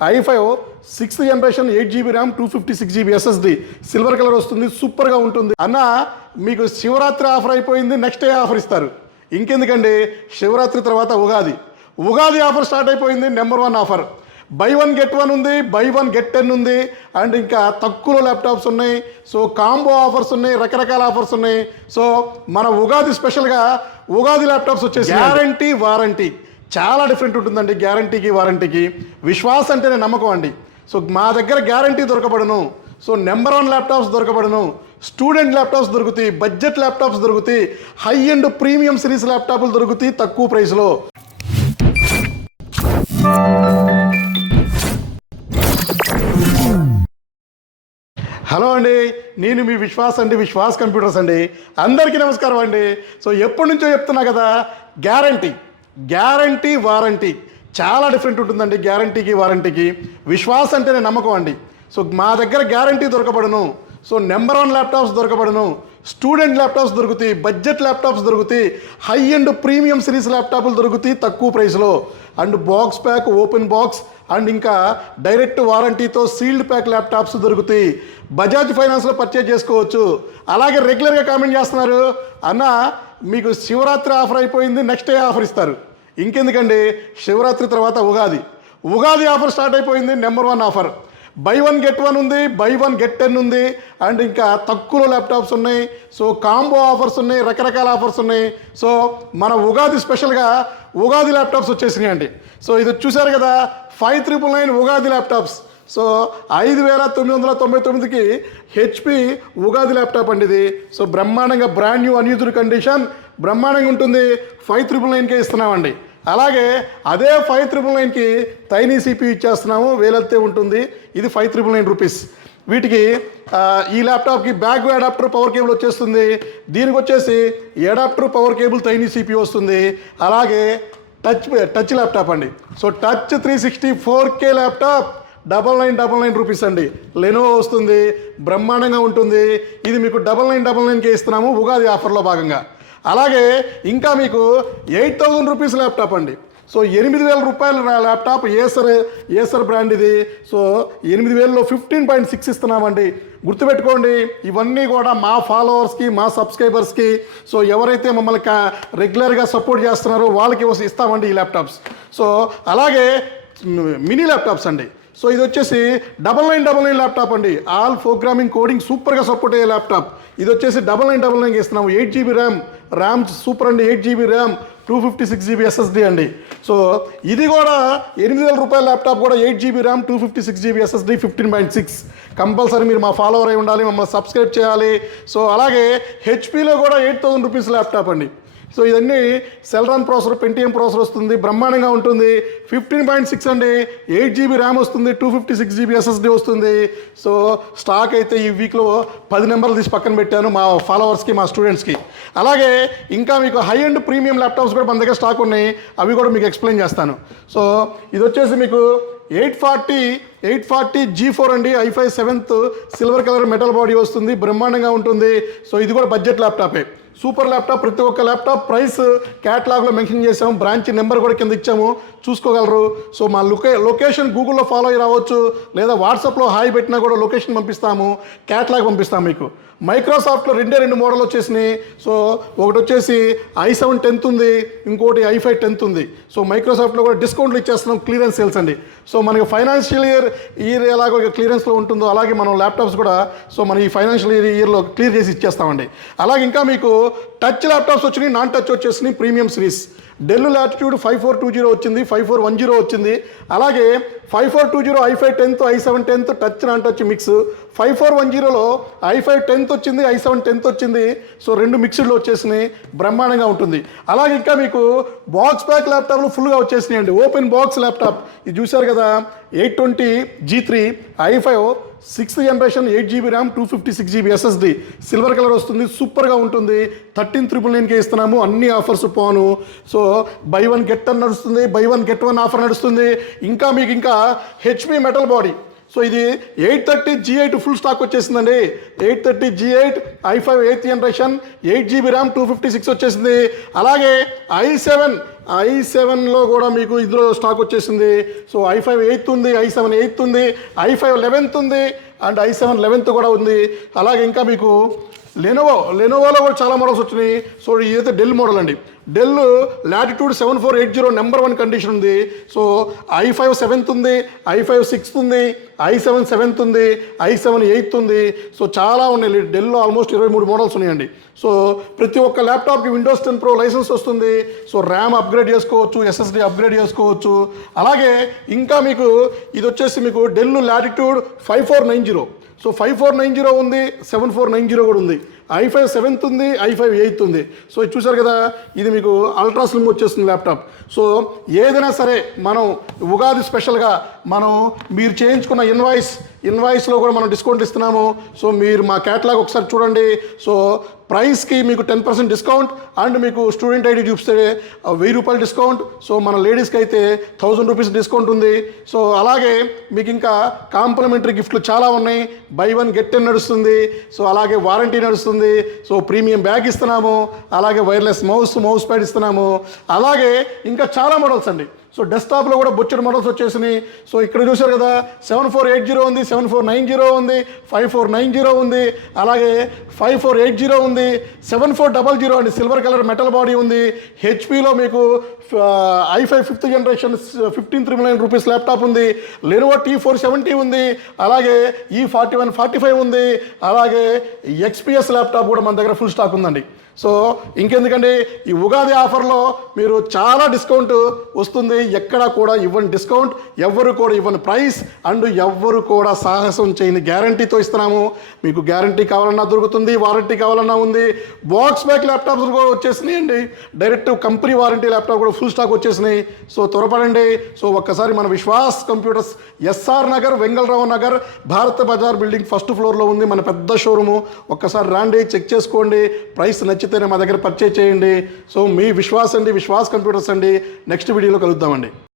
i5 6th generation 8 GB RAM 256 GB SSD silver colour వస్తుంది, సూపర్గా ఉంటుంది అన్న. మీకు శివరాత్రి ఆఫర్ అయిపోయింది, నెక్స్ట్ డే ఆఫర్ ఇస్తారు. ఇంకెందుకండి, శివరాత్రి తర్వాత ఉగాది ఆఫర్ స్టార్ట్ అయిపోయింది. నెంబర్ 1 ఆఫర్ బై 1 get 1 ఉంది, బై 1 get 10 ఉంది. అండ్ ఇంకా తక్కువ ల్యాప్టాప్స్ ఉన్నాయి. సో కాంబో ఆఫర్స్ ఉన్నాయి, రకరకాల ఆఫర్స్ ఉన్నాయి. సో మన ఉగాది స్పెషల్గా ఉగాది ల్యాప్టాప్స్ వచ్చేసి గ్యారంటీ వారంటీ చాలా డిఫరెంట్ ఉంటుందండి. గ్యారంటీకి వారంటీకి విశ్వాస్ అంటేనే నమ్మకం అండి. సో మా దగ్గర గ్యారంటీ దొరకబడును. సో నెంబర్ 1 ల్యాప్టాప్స్ దొరకబడును, స్టూడెంట్ ల్యాప్టాప్స్ దొరుకుతాయి, బడ్జెట్ ల్యాప్టాప్స్ దొరుకుతాయి, హై అండ్ ప్రీమియం సిరీస్ ల్యాప్టాప్లు దొరుకుతాయి తక్కువ ప్రైస్లో. హలో అండి, నేను మీ విశ్వాస్ అండి, విశ్వాస్ కంప్యూటర్స్ అండి. అందరికీ నమస్కారం అండి. సో ఎప్పటి నుంచో చెప్తున్నా కదా, గ్యారంటీ వారంటీ చాలా డిఫరెంట్ ఉంటుందండి. గ్యారంటీకి వారంటీకి విశ్వాస్ అంటేనే నమ్మకం అండి. సో మా దగ్గర గ్యారంటీ దొరకబడును. సో నెంబర్ 1 ల్యాప్టాప్స్ దొరకబడును, స్టూడెంట్ ల్యాప్టాప్స్ దొరుకుతాయి, బడ్జెట్ ల్యాప్టాప్స్ దొరుకుతాయి, హై అండ్ ప్రీమియం సిరీస్ ల్యాప్టాప్లు దొరుకుతాయి తక్కువ ప్రైస్లో. And box pack, open box and ఇంకా డైరెక్ట్ వారంటీతో సీల్డ్ ప్యాక్ ల్యాప్టాప్స్ దొరుకుతాయి. బజాజ్ ఫైనాన్స్లో పర్చేజ్ చేసుకోవచ్చు. అలాగే రెగ్యులర్గా కామెంట్ చేస్తున్నారు, అన్న మీకు శివరాత్రి ఆఫర్ అయిపోయింది, నెక్స్ట్ డే ఆఫర్ ఇస్తారు. ఇంకెందుకండి, శివరాత్రి తర్వాత ఉగాది ఆఫర్ స్టార్ట్ అయిపోయింది. నెంబర్ 1 ఆఫర్ బై 1 get 1 ఉంది, బై 1 get 10 ఉంది. అండ్ ఇంకా తక్కువ ల్యాప్టాప్స్ ఉన్నాయి. సో కాంబో ఆఫర్స్ ఉన్నాయి, రకరకాల ఆఫర్స్ ఉన్నాయి. సో మన ఉగాది స్పెషల్గా ఉగాది ల్యాప్టాప్స్ వచ్చేసినాయి అండి. సో ఇది చూశారు కదా, 5999 ఉగాది ల్యాప్టాప్స్. సో 5999కి హెచ్పి ఉగాది ల్యాప్టాప్ అండి ఇది. సో బ్రహ్మాండంగా బ్రాండ్ న్యూ అన్యూజ్డ్ కండిషన్ బ్రహ్మాండంగా ఉంటుంది. 5999కే ఇస్తున్నామండి. అలాగే అదే 5999కి తైనీ సిపి ఇచ్చేస్తున్నాము, వేలెత్తే ఉంటుంది. ఇది 5999 రూపీస్. వీటికి ఈ ల్యాప్టాప్కి బ్యాక్ అడాప్టర్ పవర్ కేబుల్ వచ్చేస్తుంది. దీనికి వచ్చేసి అడాప్టర్ పవర్ కేబుల్ తైనీ సిపి వస్తుంది. అలాగే టచ్ ల్యాప్టాప్ అండి. So touch 360 4K laptop 9999 rupees అండి. లెనోవో వస్తుంది, బ్రహ్మాండంగా ఉంటుంది. ఇది మీకు 9999కే ఇస్తున్నాము ఉగాది ఆఫర్లో భాగంగా. అలాగే ఇంకా మీకు 8000 రూపీస్ ల్యాప్టాప్ అండి. సో 8000 రూపాయల ల్యాప్టాప్ ఏసర్ బ్రాండ్ ఇది. సో 8000లో 15.6 ఇస్తున్నామండి. గుర్తుపెట్టుకోండి, ఇవన్నీ కూడా మా ఫాలోవర్స్కి, మా సబ్స్క్రైబర్స్కి, సో ఎవరైతే మమ్మల్ని రెగ్యులర్గా సపోర్ట్ చేస్తున్నారో వాళ్ళకి ఇస్తామండి ఈ ల్యాప్టాప్స్. సో అలాగే మినీ ల్యాప్టాప్స్ అండి. సో ఇది వచ్చేసి 9999 ల్యాప్టాప్ అండి. ఆల్ ప్రోగ్రామింగ్ కోడింగ్ సూపర్గా సపోర్ట్ అయ్యే ల్యాప్టాప్. ఇది వచ్చేసి 9999 ఇస్తున్నాము. 8 GB ర్యామ్ సూపర్ అండి. 8 GB ర్యామ్ 256 GB SSD అండి. సో ఇది కూడా 8000 రూపాయల ల్యాప్టాప్ కూడా 8 GB RAM 256 GB SSD 15.6. Compulsory మీరు మా ఫాలోవర్ అయి ఉండాలి, మమ్మల్ని సబ్స్క్రైబ్ చేయాలి. సో అలాగే హెచ్పిలో కూడా 8000 రూపీస్ ల్యాప్టాప్ అండి. సో ఇదన్నీ సెల్రాన్ ప్రాసెసర్, పెంటియం ప్రాసెసర్ వస్తుంది, బ్రహ్మాండంగా ఉంటుంది. 15.6 అండి, 8 GB ర్యామ్ వస్తుంది, 256 GB SSD వస్తుంది. సో స్టాక్ అయితే ఈ వీక్లో 10 నెంబర్లు తీసి పక్కన పెట్టాను మా ఫాలోవర్స్కి, మా స్టూడెంట్స్కి. అలాగే ఇంకా మీకు హై అండ్ ప్రీమియం ల్యాప్టాప్స్ కూడా మన దగ్గర స్టాక్ ఉన్నాయి, అవి కూడా మీకు ఎక్స్ప్లెయిన్ చేస్తాను. సో ఇది వచ్చేసి మీకు 840 G4 అండి. i5 7th silver colour metal body వస్తుంది, బ్రహ్మాండంగా ఉంటుంది. సో ఇది కూడా బడ్జెట్ ల్యాప్టాపే, సూపర్ ల్యాప్టాప్. ప్రతి ఒక్క ల్యాప్టాప్ ప్రైస్ క్యాటలాగ్లో మెన్షన్ చేసాము, బ్రాంచ్ నెంబర్ కూడా కింద ఇచ్చాము, చూసుకోగలరు. సో మా లొకేషన్ గూగుల్లో ఫాలో అయ్యి రావచ్చు, లేదా వాట్సాప్లో హాయ్ పెట్టినా కూడా లొకేషన్ పంపిస్తాము, క్యాటలాగ్ పంపిస్తాము మీకు. మైక్రోసాఫ్ట్లో 2 మోడల్ వచ్చేసినాయి. సో ఒకటి వచ్చేసి i7 10th ఉంది, ఇంకోటి i5 10th ఉంది. సో మైక్రోసాఫ్ట్లో కూడా డిస్కౌంట్లు ఇచ్చేస్తున్నాం, క్లియరెన్స్ సేల్స్ అండి. సో మనకి ఫైనాన్షియల్ ఇయర్ ఎలాగో క్లియరెన్స్లో ఉంటుందో అలాగే మనం ల్యాప్టాప్స్ కూడా సో మన ఈ ఫైనాన్షియల్ ఇయర్లో క్లియర్ చేసి ఇచ్చేస్తామండి. అలాగే ఇంకా మీకు టచ్ ల్యాప్టాప్స్ వచ్చినాయి, నాన్ టచ్ వచ్చేసినాయి, ప్రీమియం సిరీస్. డెల్ లాటిట్యూడ్ 5420 వచ్చింది, 5410 వచ్చింది. అలాగే 5420 i5 10th, i7 10th touch non touch mix. 5410లో i5 10th వచ్చింది, i7 10th వచ్చింది. సో 2 మిక్స్డ్లో వచ్చేసినాయి, బ్రహ్మాండంగా ఉంటుంది. అలాగే ఇంకా మీకు బాక్స్ ప్యాక్ ల్యాప్టాప్లు ఫుల్గా వచ్చేసినాయి అండి. ఓపెన్ బాక్స్ ల్యాప్టాప్ ఇది చూశారు కదా, 820 G3 i5 6th generation 8 GB RAM 256 GB SSD silver colour వస్తుంది, సూపర్గా ఉంటుంది. 13,999కే ఇస్తున్నాము, అన్ని offers phone. So by 1 get 10 నడుస్తుంది, బై 1 get 1 ఆఫర్ నడుస్తుంది. ఇంకా మీకు ఇంకా హెచ్పి మెటల్ బాడీ. సో ఇది 830 G8 ఫుల్ స్టాక్ వచ్చేసిందండి. 830 G8 i5 8th generation 8 GB RAM 256 వచ్చేసింది. అలాగే i7 i7లో కూడా మీకు ఇందులో స్టాక్ వచ్చేసింది. సో i5 8th ఉంది, i7 8th ఉంది, i5 11th ఉంది అండ్ i7 11th కూడా ఉంది. అలాగే ఇంకా మీకు లెనోవోలో కూడా చాలా మోడల్స్ వచ్చినాయి. సో ఇదైతే డెల్ మోడల్ అండి. డెల్ లాటిట్యూడ్ 7480 నెంబర్ 1 కండిషన్ ఉంది. సో i5 7th ఉంది, i5 6th ఉంది, i7 7th ఉంది, i7 8th ఉంది. సో చాలా ఉన్నాయి. డెల్లో ఆల్మోస్ట్ 23 మోడల్స్ ఉన్నాయండి. సో ప్రతి ఒక్క ల్యాప్టాప్కి విండోస్ 10 Pro లైసెన్స్ వస్తుంది. సో ర్యామ్ అప్గ్రేడ్ చేసుకోవచ్చు, SSD అప్గ్రేడ్ చేసుకోవచ్చు. అలాగే ఇంకా మీకు ఇది వచ్చేసి మీకు డెల్ లాటిట్యూడ్ 5490. సో 5490 ఉంది, 7490 కూడా ఉంది. i5 7th ఉంది, i5 8th ఉంది. సో ఇది చూసారు కదా, ఇది మీకు అల్ట్రా స్లిమ్ వచ్చేస్తుంది ల్యాప్టాప్. సో ఏదైనా సరే మనం ఉగాది స్పెషల్గా మనం మీరు చేయించుకున్న ఇన్వాయిస్లో కూడా మనం డిస్కౌంట్ ఇస్తున్నాము. సో మీరు మా క్యాటలాగ్ ఒకసారి చూడండి. సో ప్రైస్కి మీకు 10% డిస్కౌంట్ అండ్ మీకు స్టూడెంట్ ఐడి చూపిస్తే 1000 రూపాయలు డిస్కౌంట్. సో మన లేడీస్కి అయితే 1000 రూపీస్ డిస్కౌంట్ ఉంది. సో అలాగే మీకు ఇంకా కాంప్లిమెంటరీ గిఫ్ట్లు చాలా ఉన్నాయి. బై 1 గెట్ 10 నడుస్తుంది. సో అలాగే వారంటీ నడుస్తుంది. సో ప్రీమియం బ్యాగ్ ఇస్తున్నాము, అలాగే వైర్లెస్ మౌస్ ప్యాడ్ ఇస్తున్నాము. అలాగే ఇంకా చాలా మోడల్స్ అండి. సో డెస్క్టాప్లో కూడా బొచ్చడి మోడల్స్ వచ్చేసినాయి. సో ఇక్కడ చూసారు కదా, 7480 ఉంది, 7490 ఉంది, 5490 ఉంది, అలాగే 5480 ఉంది, 7400 అండి సిల్వర్ కలర్ మెటల్ బాడీ ఉంది. హెచ్పిలో మీకు i5 5th generation 15399 rupees laptop ఉంది. లెనోవో T470 ఉంది, అలాగే E4145 ఉంది, అలాగే XPS ల్యాప్టాప్ కూడా మన దగ్గర ఫుల్ స్టాక్ ఉందండి. సో ఇంకెందుకండి, ఈ ఉగాది ఆఫర్లో మీరు చాలా డిస్కౌంట్ వస్తుంది. ఎక్కడా కూడా ఇవ్వని డిస్కౌంట్, ఎవ్వరు కూడా ఇవ్వని ప్రైస్ అండ్ ఎవ్వరు కూడా సాహసం చేయని గ్యారంటీతో ఇస్తున్నాము. మీకు గ్యారంటీ కావాలన్నా దొరుకుతుంది, వారంటీ కావాలన్నా ఉంది. బాక్స్ బ్యాక్ ల్యాప్టాప్స్ కూడా వచ్చేసినాయి అండి. డైరెక్ట్ కంపెనీ వారంటీ ల్యాప్టాప్ కూడా ఫుల్ స్టాక్ వచ్చేసినాయి. సో త్వరపడండి. సో ఒక్కసారి మన విశ్వాస్ కంప్యూటర్స్ SR నగర్, వెంగళరావు నగర్, భారత బజార్ బిల్డింగ్ 1st ఫ్లోర్లో ఉంది మన పెద్ద షోరూము. ఒక్కసారి రండి, చెక్ చేసుకోండి. ప్రైస్ నచ్చితేనే మా దగ్గర పర్చేజ్ చేయండి. సో మీ విశ్వాస్ అండి, విశ్వాస్ కంప్యూటర్స్ అండి. నెక్స్ట్ వీడియోలో కలుద్దామండి.